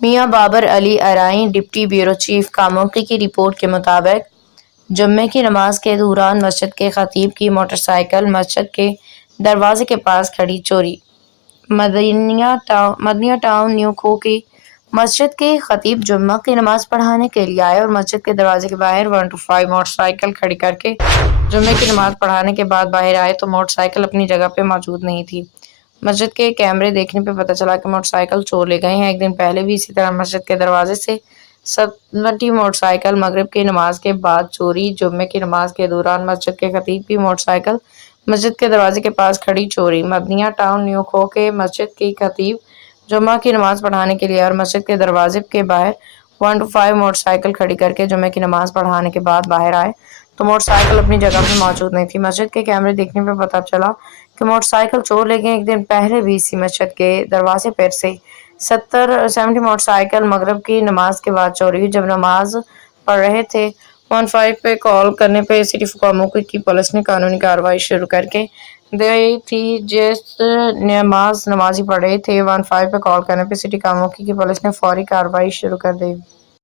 میاں بابر علی Arain deputy bureau chief Kamoke کی report کے مطابق جمعے کی نماز کے دوران مسجد کے خطیب کی موٹر سائیکل مسجد کے دروازے کے پاس کھڑی چوری۔ مدنیہ ٹاؤن نیو کھو کی مسجد کے خطیب جمعہ کی نماز پڑھانے کے لیے آئے اور مسجد کے دروازے کے باہر 125 موٹر سائیکل کھڑی کرکے جمعے کی نماز پڑھانے کے بعد باہر آئے تو موٹر سائیکل اپنی جگہ پہ موجود نہیں تھی۔ مسجد کے کیمرے دیکھنے پہ پتہ چلا کہ موٹر سائیکل چور لے گئے ہیں۔ ایک دن پہلے بھی اسی طرح مسجد کے دروازے سے 70 موٹر سائیکل مغرب کی نماز کے بعد چوری۔ جمعے کی نماز کے دوران مسجد کے خطیب کی موٹر سائیکل مسجد کے دروازے کے پاس کھڑی چوری۔ مدنیہ ٹاؤن نیو کھو کے مسجد کی خطیب جمعہ کی نماز پڑھانے کے لیے اور مسجد کے دروازے کے باہر 125 موٹر سائیکل کھڑی کرکے جمعے کی نماز پڑھانے کے بعد باہر آئے تو موٹر سائیکل اپنی جگہ پہ موجود نہیں تھی۔ مسجد کے کیمرے دیکھنے پہ پتہ چلا کہ موٹر سائیکل چور لے گئے۔ ایک دن پہلے بھی اسی مسجد کے دروازے پر سے 70 موٹر سائیکل مغرب کی نماز کے بعد چوری ہوئی۔ جب نماز پڑھ رہے تھے 15 پہ کال کرنے پہ سٹی کاموکی کی پولیس نے قانونی کارروائی شروع کر دی تھی۔ جس نمازی پڑھ رہے تھے 15 پہ کال کرنے پہ سٹی کاموکی کی پولیس نے فوری کارروائی شروع کر دی۔